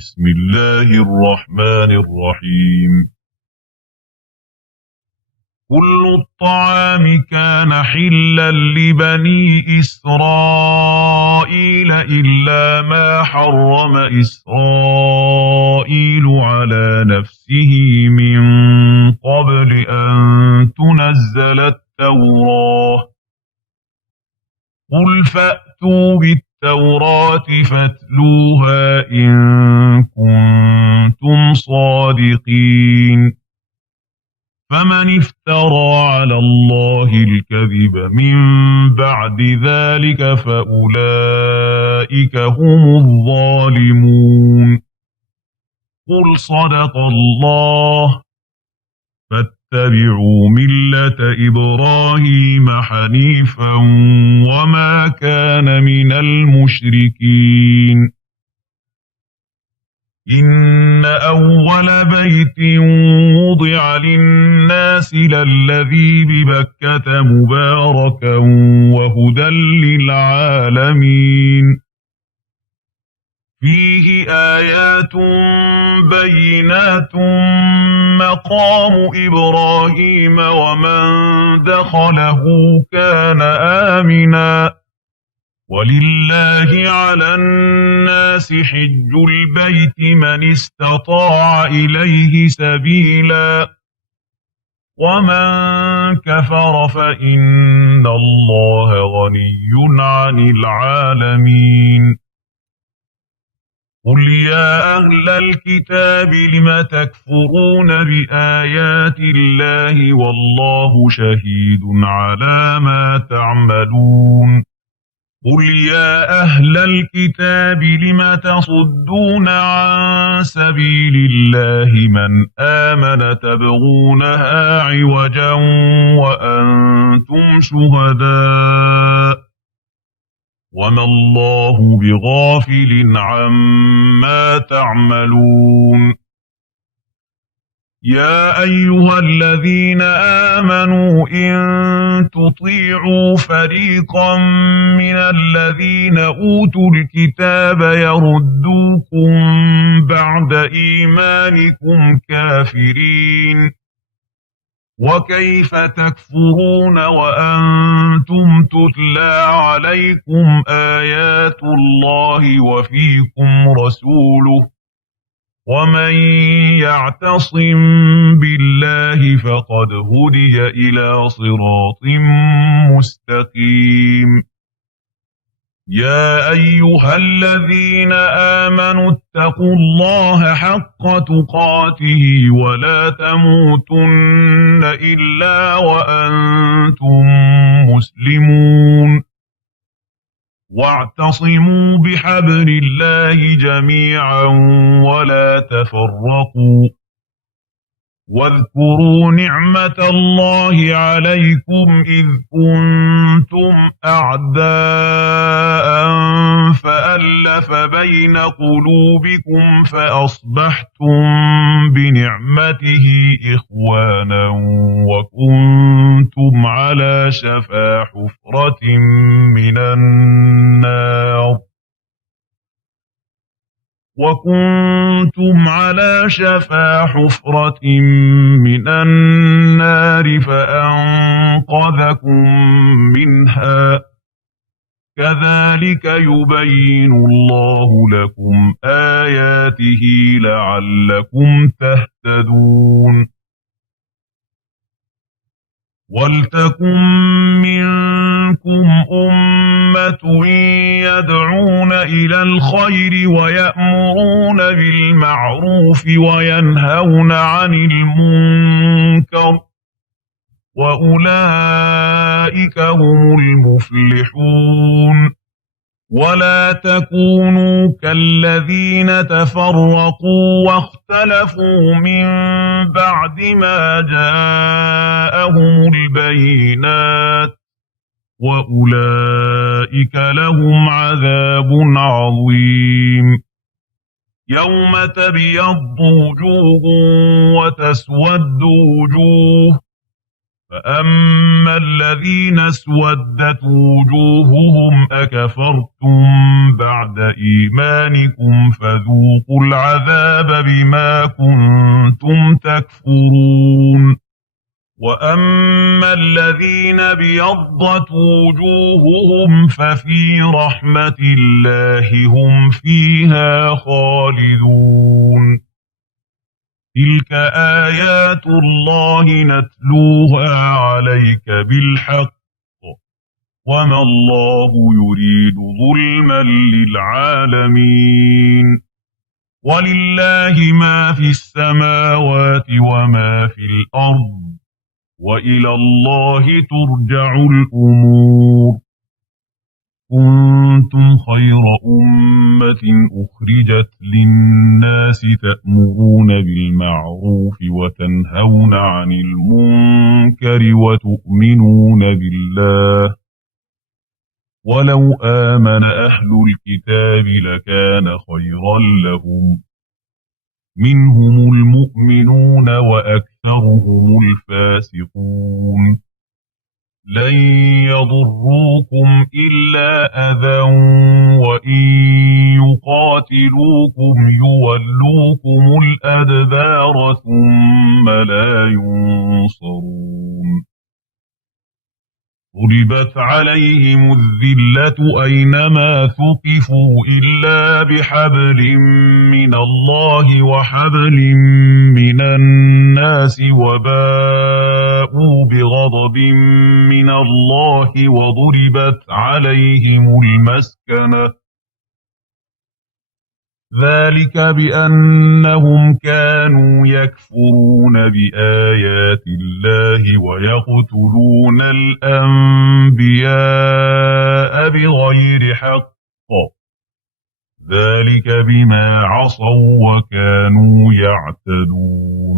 بسم الله الرحمن الرحيم. كل الطعام كان حلا لبني إسرائيل إلا ما حرم إسرائيل على نفسه من قبل أن تنزل التوراة. قل فأتوا بالتوراة فاتلوها إن كنتم صادقين. فمن افترى على الله الكذب من بعد ذلك فأولئك هم الظالمون. قل صدق الله. فاتبعوا ملة إبراهيم حنيفا وما كان من المشركين. إن أول بيت وضع للناس للذي ببكة مباركا وهدى للعالمين. فيه آيات بينات مقام إبراهيم ومن دخله كان آمنا. ولله على الناس حج البيت من استطاع إليه سبيلا ومن كفر فإن الله غني عن العالمين. قل يا أهل الكتاب لم تكفرون بآيات الله والله شهيد على ما تعملون. قل يا أهل الكتاب لم تصدون عن سبيل الله من آمن تبغونها عوجا وأنتم شهداء وما الله بغافل عما تعملون. يا أيها الذين آمنوا إن تطيعوا فريقا من الذين أوتوا الكتاب يردوكم بعد إيمانكم كافرين. وكيف تكفرون وأنتم تتلى عليكم آيات الله وفيكم رسوله ومن يعتصم بالله فقد هدي إلى صراط مستقيم. يا أيها الذين آمنوا اتقوا الله حق تقاته ولا تموتن إلا وأنتم مسلمون. واعتصموا بحبل الله جميعا ولا تفرقوا. واذكروا نعمة الله عليكم إذ كنتم أعداء فألف بين قلوبكم فأصبحتم بنعمته إخوانا وكنتم على شفا حفرة من النار فأنقذكم منها. كذلك يبين الله لكم آياته لعلكم تهتدون. ولتكن منكم أمة يدعون إلى الخير ويأمرون بالمعروف وينهون عن المنكر وأولئك هم المفلحون. ولا تكونوا كالذين تفرقوا واختلفوا من بعد ما جاءهم البينات وأولئك لهم عذاب عظيم. يوم تبيض وجوه وتسود وجوه فأما الذين اسودت وجوههم أكفرتم بعد إيمانكم فذوقوا العذاب بما كنتم تكفرون وأما الذين ابيضت وجوههم ففي رحمة الله هم فيها خالدون تلك آيات الله نتلوها عليك بالحق وما الله يريد ظلما للعالمين ولله ما في السماوات وما في الأرض وإلى الله ترجع الأمور كنتم خير أمة أخرجت للناس تأمرون بالمعروف وتنهون عن المنكر وتؤمنون بالله ولو آمن أهل الكتاب لكان خيرا لهم منهم المؤمنون وأكثرهم الفاسقون لن يضروكم إلا أذى وإن يقاتلوكم يولوكم الأدبار ثم لا ينصرون ضربت عليهم الذلة أينما ثقفوا إلا بحبل من الله وحبل من الناس وباءوا بغضب من الله وضربت عليهم المسكنة ذلك بأنهم كانوا يكفرون بآيات الله ويقتلون الأنبياء بغير حق ذلك بما عصوا وكانوا يعتدون